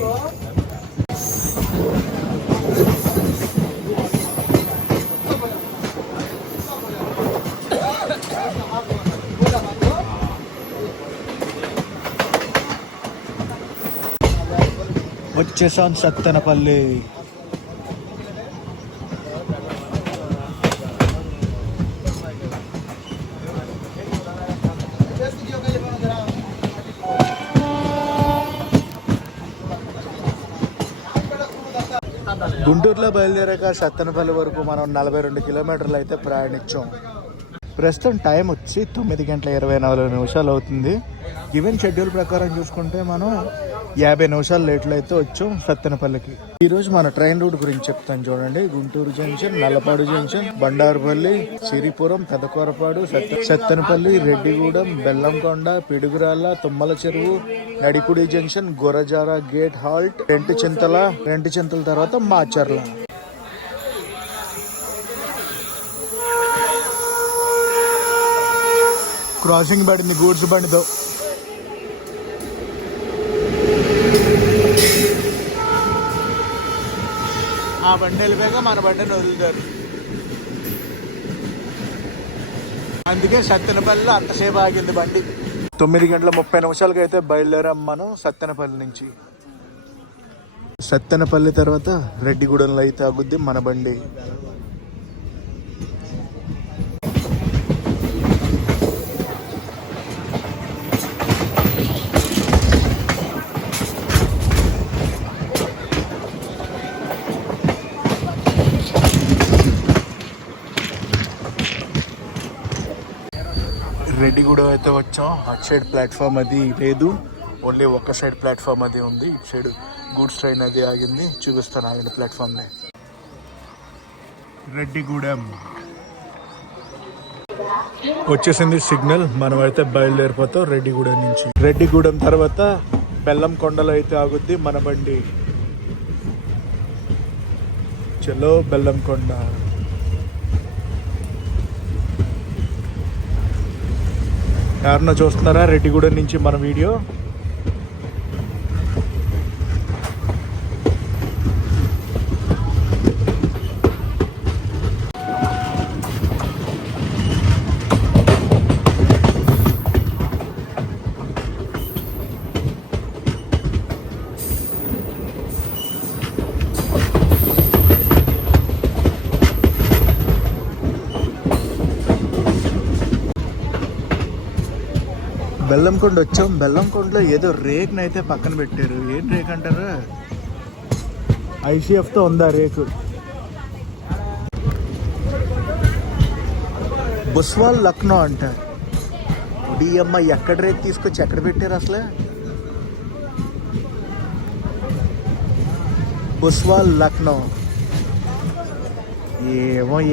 వచ్చేసాం సత్తెనపల్లి. గుంటూరులో బయలుదేరాక సత్తెనపల్లి వరకు మనం 42 కిలోమీటర్లు అయితే ప్రయాణించాం. ప్రస్తుతం టైం వచ్చి 9:24 అవుతుంది. గివెన్ షెడ్యూల్ ప్రకారం చూసుకుంటే మనం 50 నిమిషాలు లేట్లో అయితే వచ్చాం సత్తెనపల్లికి. ఈరోజు మన ట్రైన్ రూట్ గురించి చెప్తాను చూడండి. గుంటూరు జంక్షన్, నల్లపాడు జంక్షన్, బండారుపల్లి, సిరిపురం, పెదకూరపాడు, సత్తెనపల్లి, రెడ్డిగూడెం, బెల్లంకొండ, పిడుగురాళ్ళ, తుమ్మల చెరువు, నడిపుడి జంక్షన్, గురజార గేట్ హాల్ట్, రెంటిచింతల తర్వాత మాచర్ల. క్రాసింగ్ పడింది గూడ్స్ బండితో. ఆ బండి వెళ్ళిపోయాక మన బండిని వదులుతారు. అందుకే సత్తెనపల్లిలో అంతసేపు ఆగింది బండి. 9:30 అయితే బయలుదేరాం మనం సత్తెనపల్లి నుంచి. సత్తెనపల్లి తర్వాత రెడ్డిగూడెంలో అయితే ఆగుద్ది మన బండి. రెడ్డిగూడెం అయితే వచ్చాం. అటు సైడ్ ప్లాట్ఫామ్ అది లేదు, ఓన్లీ ఒక సైడ్ ప్లాట్ఫామ్ అది ఉంది. ఇటు సైడ్ గూడ్స్ ట్రైన్ అది ఆగింది, చూపిస్తాను ఆగిన ప్లాట్ఫామ్ని. రెడ్డిగూడెం వచ్చేసింది సిగ్నల్. మనం అయితే బయలుదేరిపోతాం రెడ్డిగూడెం నుంచి. రెడ్డిగూడెం తర్వాత బెల్లంకొండలో అయితే ఆగుద్ది మన బండి. చలో బెల్లంకొండ. ఎవరన్నా చూస్తున్నారా రెడ్డిగూడెం నుంచి మన వీడియో? బెల్లంకొండ వచ్చాం. బెల్లంకొండలో ఏదో రేకుని అయితే పక్కన పెట్టారు. ఏం రేక్ అంటారు? ఐసీఎఫ్తో ఉందా రేకు? బుస్వాల్ లక్నో అంటారు. డిఎమ్ఐ ఎక్కడ రేకు తీసుకొచ్చి ఎక్కడ పెట్టారు అసలు? బుస్వాల్ లక్నో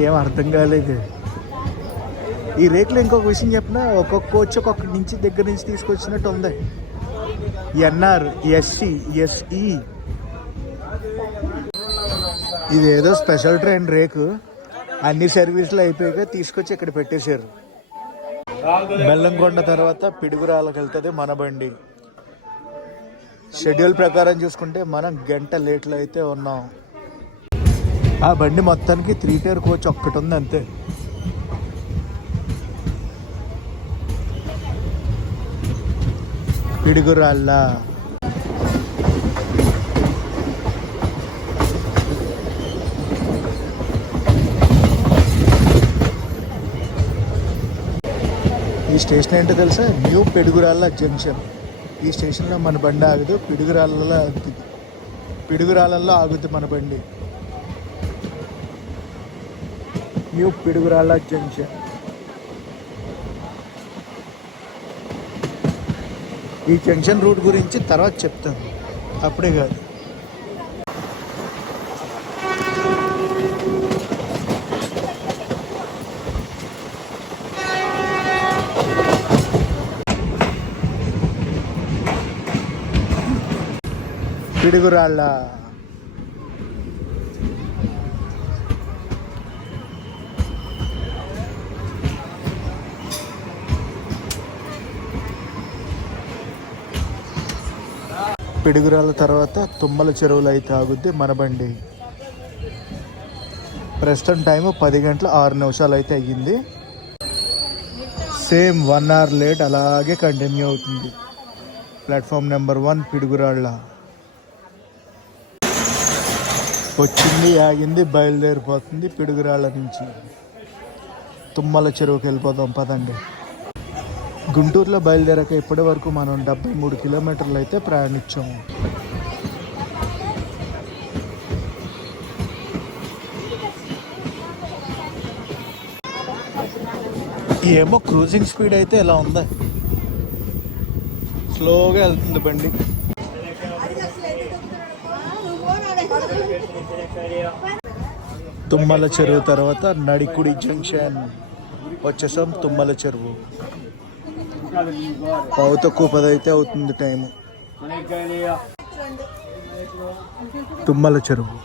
ఏం అర్థం కాలేదు. ఈ రేకులో ఇంకొక విషయం చెప్పిన, ఒక్కొక్క కోచ్ ఒక్కొక్క నుంచి దగ్గర నుంచి తీసుకొచ్చినట్టు ఉంది. NR, SC, SE. ఇదేదో స్పెషల్ ట్రైన్ రేకు. అన్ని సర్వీసులు అయిపోయాక తీసుకొచ్చి ఇక్కడ పెట్టేశారు. బెల్లంకొండ తర్వాత పిడుగురాళ్ళకి వెళ్తుంది మన బండి. షెడ్యూల్ ప్రకారం చూసుకుంటే మనం గంట లేట్లో అయితే ఉన్నాం. ఆ బండి మొత్తానికి 3 టైర్ కోచ్ ఒక్కటి ఉంది అంతే. పిడుగురాళ్ళ ఈ స్టేషన్ ఏంటో తెలుసా? New Piduguralla junction. ఈ స్టేషన్లో మన బండి ఆగదు, పిడుగురాళ్ళల్లో ఆగుద్ది మన బండి. New Piduguralla junction. ఈ జంక్షన్ రూట్ గురించి తర్వాత చెప్తాను, అప్పుడే కాదు. పిడుగురాళ్ళ పిడుగురాళ్ళ తర్వాత తుమ్మల చెరువులు అయితే ఆగుద్ది మన బండి. ప్రస్తుతం టైం 10:06 అయితే అయ్యింది. సేమ్ 1 అవర్ లేట్ అలాగే కంటిన్యూ అవుతుంది. ప్లాట్ఫామ్ నెంబర్ 1 పిడుగురాళ్ళ వచ్చింది, ఆగింది, బయలుదేరిపోతుంది. పిడుగురాళ్ళ నుంచి తుమ్మల చెరువుకి వెళ్ళిపోదాం పదండి. గుంటూరులో బయలుదేరాక ఇప్పటి వరకు మనం 73 కిలోమీటర్లు అయితే ప్రయాణించాము. ఏమో క్రూజింగ్ స్పీడ్ అయితే ఎలా ఉందా, స్లోగా వెళ్తుంది బండి. తుమ్మల చెరువు తర్వాత నడికుడి జంక్షన్ వచ్చేసాం. తుమ్మల చెరువు తక్కువ 10 అయితే అవుతుంది టైము. తుమ్మల చెరువు.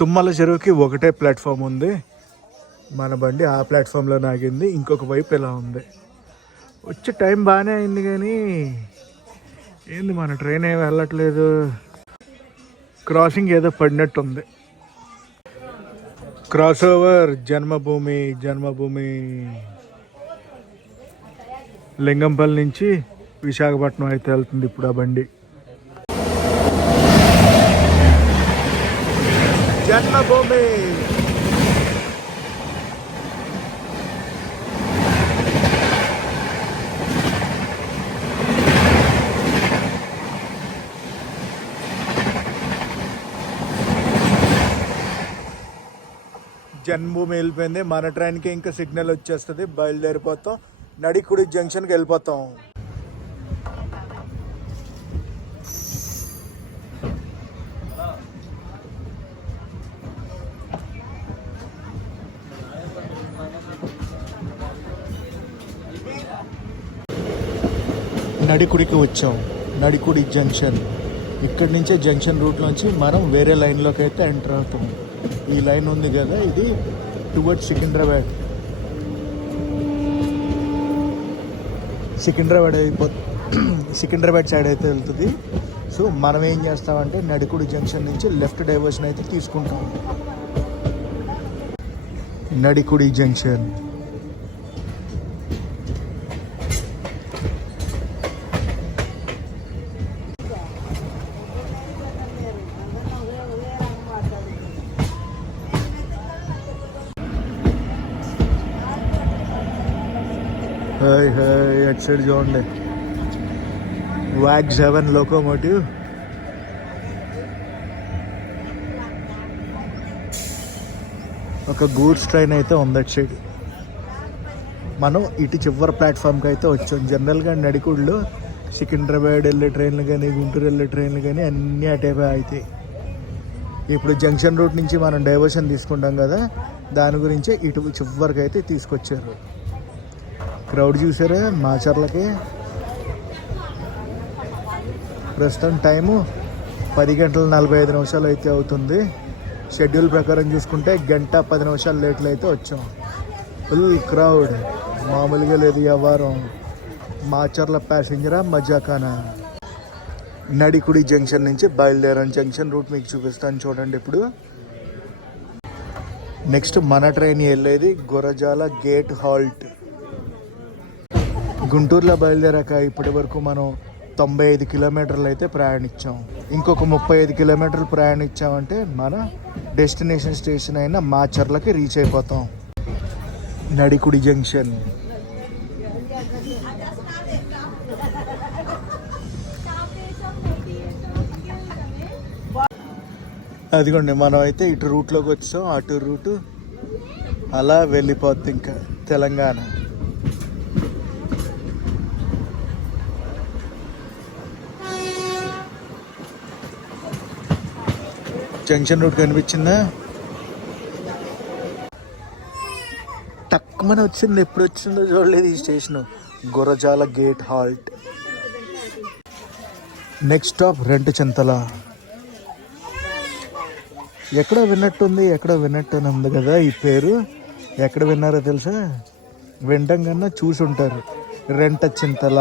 తుమ్మల చెరువుకి ఒకటే ప్లాట్ఫామ్ ఉంది. మన బండి ఆ ప్లాట్ఫామ్లో ఆగింది. ఇంకొక వైపు ఎలా ఉంది. వచ్చే టైం బాగానే అయింది కానీ ఏంది మన ట్రైన్ ఏమి వెళ్ళట్లేదు. క్రాసింగ్ ఏదో పడినట్టుంది. క్రాస్ ఓవర్ జన్మభూమి లింగంపల్లి నుంచి విశాఖపట్నం అయితే వెళ్తుంది ఇప్పుడు ఆ బండి. జన్మభూమి జన్మభూమి వెళ్ళిపోయింది. మన ట్రైన్కి ఇంకా సిగ్నల్ వచ్చేస్తుంది, బయలుదేరిపోతాం. నడికుడి జంక్షన్కి వెళ్ళిపోతాం. నడికుడికి వచ్చాం. నడికుడి జంక్షన్. ఇక్కడి నుంచే జంక్షన్ రూట్లోంచి మనం వేరే లైన్లోకి అయితే ఎంటర్ అవుతాం. ఈ లైన్ ఉంది కదా, ఇది టువర్డ్స్ సికింద్రాబాద్ సైడ్ అయితే వెళ్తుంది. సో మనం ఏం చేస్తామంటే నడికుడి జంక్షన్ నుంచి లెఫ్ట్ డైవర్షన్ అయితే తీసుకుంటాం. నడికుడి జంక్షన్. అటు సైడ్ చూడండి, WAG 7 లోకోమోటివ్. ఒక గూడ్స్ ట్రైన్ అయితే ఉంది అటు సైడ్. మనం ఇటు చివరి ప్లాట్ఫామ్కి అయితే వచ్చాం. జనరల్గా నడికుడిలో సికింద్రాబాద్ వెళ్ళే ట్రైన్లు కానీ గుంటూరు వెళ్ళే ట్రైన్లు కానీ అన్నీ అటే అవుతాయి. ఇప్పుడు జంక్షన్ రూట్ నుంచి మనం డైవర్షన్ తీసుకుంటాం కదా, దాని గురించే ఇటు చివరికి అయితే తీసుకొచ్చారు. క్రౌడ్ చూసారా మాచర్లకి. ప్రస్తుతం టైము 10:45 అయితే అవుతుంది. షెడ్యూల్ ప్రకారం చూసుకుంటే 1:10 లేట్లు అయితే వచ్చాం. ఫుల్ క్రౌడ్, మామూలుగా లేదు వ్యవహారం. మాచర్ల ప్యాసింజరా మజాకానా. నడికుడి జంక్షన్ నుంచి బయలుదేరాను. జంక్షన్ రూట్ మీకు చూపిస్తాను చూడండి. ఇప్పుడు నెక్స్ట్ మన ట్రైన్ వెళ్ళేది గురజాల గేట్ హాల్ట్. గుంటూరులో బయలుదేరాక ఇప్పటి వరకు మనం 95 కిలోమీటర్లు అయితే ప్రయాణించాం. ఇంకొక 35 కిలోమీటర్లు ప్రయాణించామంటే మన డెస్టినేషన్ స్టేషన్ అయిన మాచర్లకి రీచ్ అయిపోతాం. నడికుడి జంక్షన్. అదిగోండి, మనం అయితే ఇటు రూట్లోకి వచ్చాం. అటు రూటు అలా వెళ్ళిపోద్ది ఇంకా తెలంగాణ. జంక్షన్ రూట్ కనిపించిందా? టక్కుమని వచ్చింది. ఎప్పుడు వచ్చిందో చూడలేదు ఈ station. Gurajala gate halt. Next stop Rentachintala. ఎక్కడో విన్నట్టు అని ఉంది కదా ఈ పేరు. ఎక్కడ విన్నారో తెలుసా? వినటం కన్నా చూసి ఉంటారు. రెంటచింతల.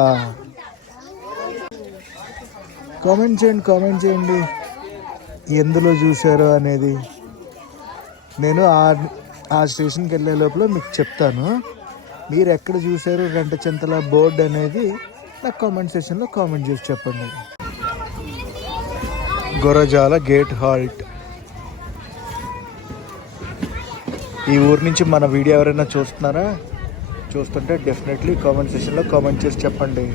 కామెంట్ చేయండి ఎందులో చూసారో అనేది. నేను ఆ స్టేషన్కి వెళ్ళే లోపల మీకు చెప్తాను. మీరు ఎక్కడ చూసారు రెంటచింతల బోర్డు అనేది నాకు కామెంట్ సెక్షన్లో కామెంట్ చేసి చెప్పండి. Gurajala gate halt. ఈ ఊరు నుంచి మన వీడియో ఎవరైనా చూస్తున్నారా? చూస్తుంటే డెఫినెట్లీ కామెంట్ సెక్షన్లో కామెంట్ చేసి చెప్పండి.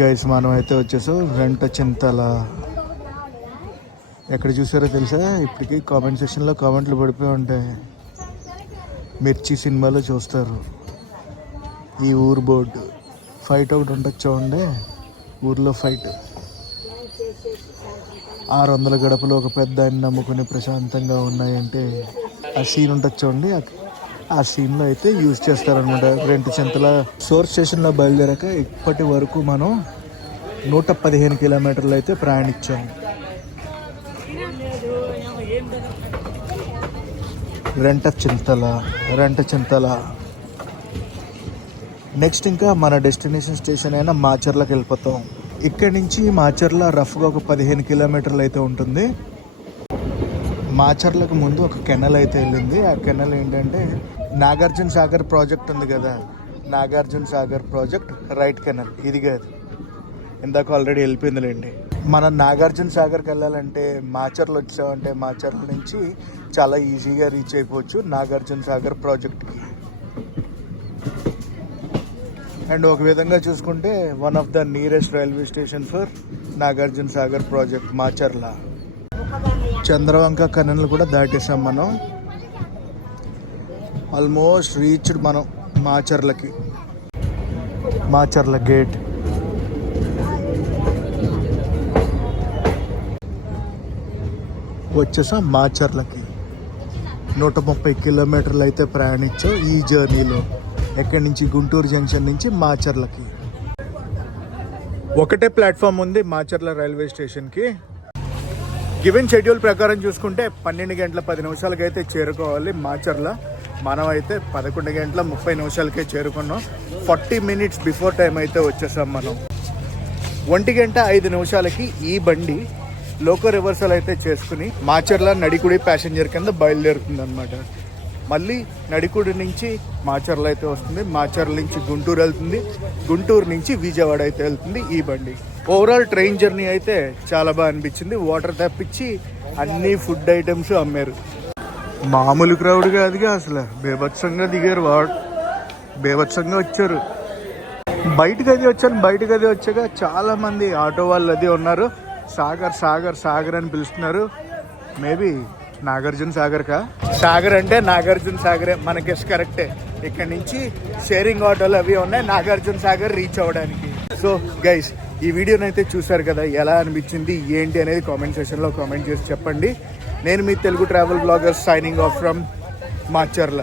గైస్ మనం అయితే వచ్చేసాం రెంటచింతల. ఎక్కడ చూసారో తెలుసా? ఇప్పటికీ కామెంట్ సెక్షన్లో కామెంట్లు పడిపోయి ఉంటాయి. మిర్చి సినిమాలో చూస్తారు. ఈ ఊరు బోర్డు ఫైట్ ఒకటి ఉంటుంది చూడండి. ఊర్లో ఫైట్. 600 గడపలు ఒక పెద్ద ఆయన నమ్ముకుని ప్రశాంతంగా ఉన్నాయంటే ఆ సీన్ ఉంటుంది చూడండి. ఆ సీన్లో అయితే యూజ్ చేస్తారనమాట. రెంటచింతల సోర్స్ స్టేషన్లో బయలుదేరాక ఇప్పటి వరకు మనం 115 కిలోమీటర్లు అయితే ప్రయాణించాం. రెంటచింతల నెక్స్ట్ ఇంకా మన డెస్టినేషన్ స్టేషన్ అయిన మాచర్లకు వెళ్ళిపోతాం. ఇక్కడి నుంచి మాచర్ల రఫ్గా ఒక 15 కిలోమీటర్లు అయితే ఉంటుంది. మాచర్లకు ముందు ఒక కెనల్ అయితే వెళ్ళింది. ఆ కెనల్ ఏంటంటే నాగార్జున సాగర్ ప్రాజెక్ట్ ఉంది కదా, Nagarjuna Sagar project right canal ఇది కాదు, ఇందాక ఆల్రెడీ వెళ్ళిపోయిందిలేండి. మనం నాగార్జున సాగర్కి వెళ్ళాలంటే మాచర్లు వచ్చామంటే మాచర్ల నుంచి చాలా ఈజీగా రీచ్ అయిపోవచ్చు నాగార్జున సాగర్ ప్రాజెక్ట్కి. అండ్ ఒక విధంగా చూసుకుంటే one of the nearest railway station for Nagarjuna Sagar project Macherla. Chandravanka canal కూడా దాటేసాం మనం. ఆల్మోస్ట్ రీచ్డ్ మనం మాచర్లకి. మాచర్ల గేట్. వచ్చేసాం మాచర్లకి. 130 కిలోమీటర్లు అయితే ప్రయాణించాం ఈ జర్నీలో, ఎక్కడి నుంచి గుంటూరు జంక్షన్ నుంచి మాచర్లకి. ఒకటే ప్లాట్ఫామ్ ఉంది మాచర్ల రైల్వే స్టేషన్కి. గివెన్ షెడ్యూల్ ప్రకారం చూసుకుంటే 12 గంటల 10 నిమిషాలకి అయితే చేరుకోవాలి మాచర్ల. మనం అయితే 11 గంటల 30 నిమిషాలకే చేరుకున్నాం. 40 మినిట్స్ బిఫోర్ టైం అయితే వచ్చేసాం మనం. 1 గంట 5 నిమిషాలకి ఈ బండి లోకో రివర్సల్ అయితే చేసుకుని మాచర్ల నడికుడి ప్యాసింజర్ కింద బయలుదేరుతుంది అనమాట. మళ్ళీ నడికుడి నుంచి మాచర్ల అయితే వస్తుంది. మాచర్ల నుంచి గుంటూరు వెళ్తుంది. గుంటూరు నుంచి విజయవాడ అయితే వెళ్తుంది ఈ బండి. ఓవరాల్ ట్రైన్ జర్నీ అయితే చాలా బాగా అనిపించింది. వాటర్ తప్పించి అన్ని ఫుడ్ ఐటమ్స్ అమ్మారు. మామూలు క్రౌడ్ కాదుగా అసలు, బేభత్సంగా దిగారు. బేభత్సంగా వచ్చారు. బయటకు అది వచ్చాక చాలా మంది ఆటో వాళ్ళు అది ఉన్నారు. సాగర్ సాగర్ సాగర్ అని పిలుస్తున్నారు. మేబీ నాగార్జున సాగర్ అంటే నాగార్జున సాగరే మన గెస్ కరెక్టే. ఇక్కడ నుంచి షేరింగ్ ఆటోలు అవి ఉన్నాయి నాగార్జున సాగర్ రీచ్ అవ్వడానికి. సో గైస్, ఈ వీడియోని అయితే చూసారు కదా, ఎలా అనిపించింది ఏంటి అనేది కామెంట్ సెక్షన్లో కామెంట్ చేసి చెప్పండి. నేను మీ Telugu travel blogger signing off from Macherla.